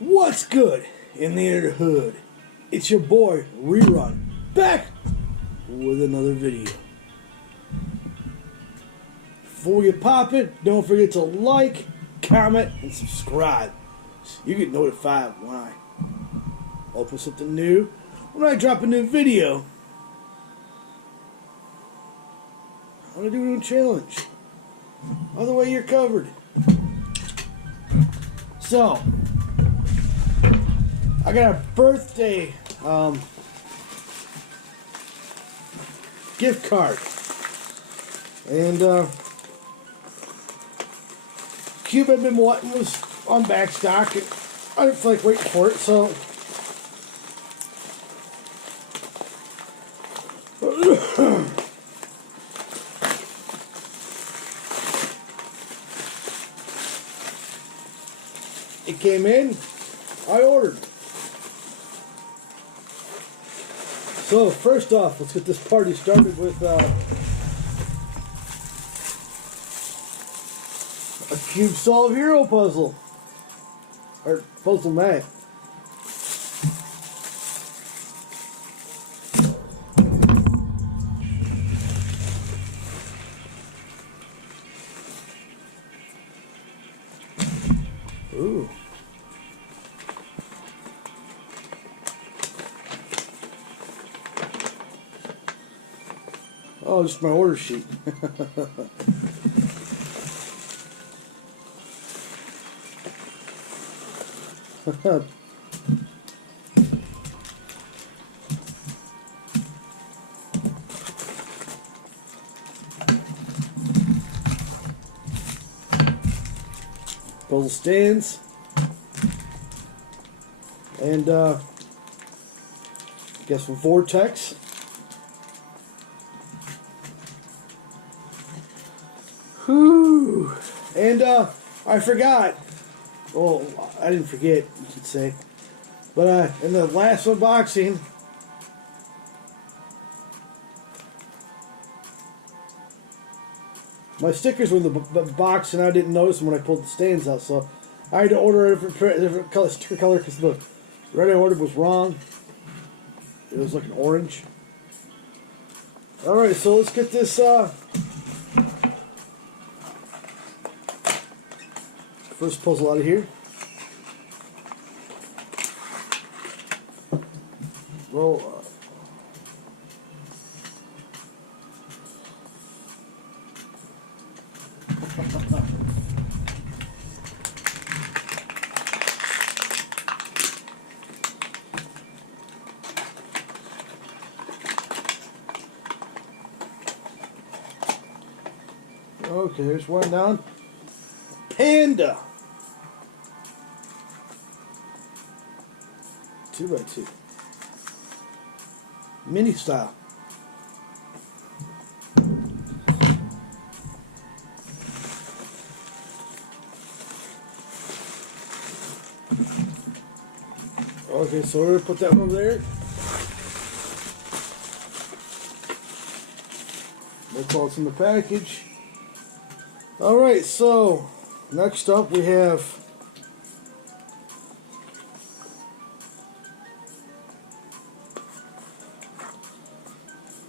What's good in the neighborhood? It's your boy Rerun back with another video. Before you pop it, don't forget to like, comment, and subscribe so you get notified when I open something new, when I drop a new video. I'm gonna do a new challenge. Other way, you're covered. So, I got a birthday gift card, and Cube I've been wanting was on back stock, and I didn't feel like waiting for it, so it came in. I ordered. So first off, let's get this party started with a Cube Solve Hero puzzle. Or puzzle mat. Ooh. Oh, just my order sheet. Puzzle stands. And I guess some Vortex. Whew. And I forgot. Well, I didn't forget, you could say. But in the last unboxing, my stickers were in the box, and I didn't notice them when I pulled the stands out. So I had to order a different color, sticker color, because the red I ordered was wrong. It was like an orange. All right, so let's get this. First puzzle out of here. Roll. Okay, there's one down. Panda. 2x2. Mini style. Okay, so we're going to put that one over there. That's all that's in the package. Alright, so next up we have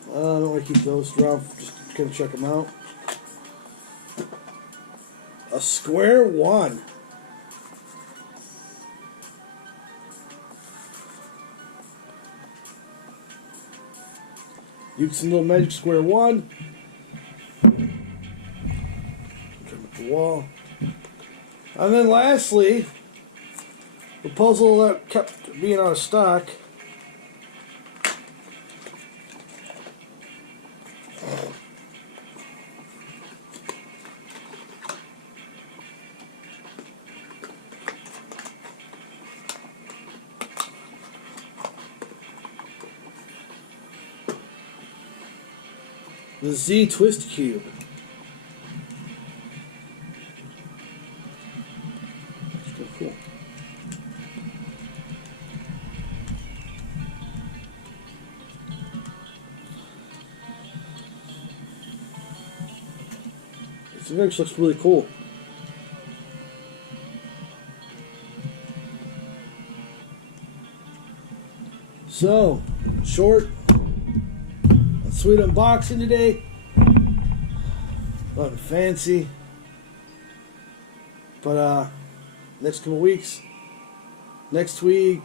I don't want to keep those around, just kind of check them out. A Square One. Use some little Magic Square One. Turn up the wall. And then lastly, the puzzle that kept being out of stock. The Z Twist Cube. It's kind of cool. This image looks really cool. So, short and sweet unboxing today. Nothing fancy. But next couple weeks. Next week,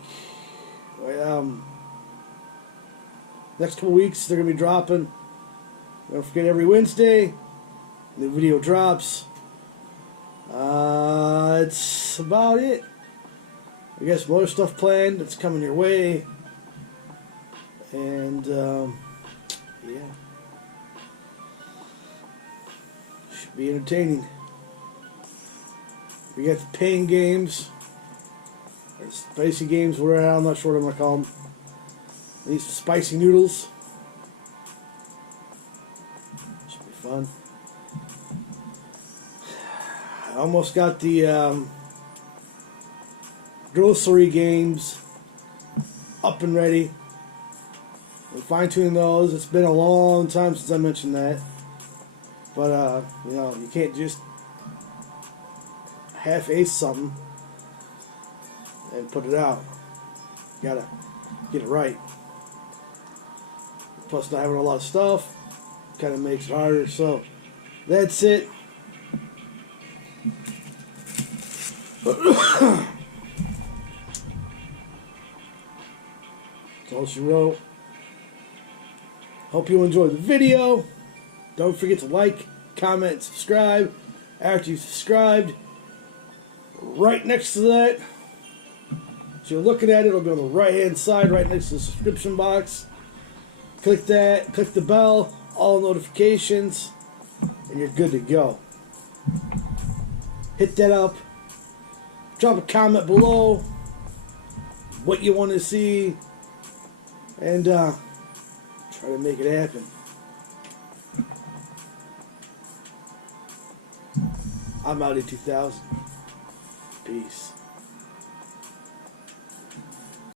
next couple weeks they're gonna be dropping. Don't forget, every Wednesday the video drops. It's about it. I guess more stuff planned that's coming your way, and yeah, should be entertaining. We got the pain games, or spicy games, whatever. I'm not sure what I'm gonna call them. These spicy noodles should be fun. I almost got the grocery games up and ready. We're fine-tuning those. It's been a long time since I mentioned that. But, you know, you can't just half-ace something and put it out. You gotta get it right. Plus, not having a lot of stuff kind of makes it harder. So, that's it. That's all she wrote. Hope you enjoyed the video. Don't forget to like, comment, and subscribe. After you've subscribed, right next to that, so you're looking at it, it'll be on the right hand side, right next to the subscription box. Click that, click the bell, all notifications, and you're good to go. Hit that up. Drop a comment below what you want to see, and try to make it happen. I'm out in 2000. Peace.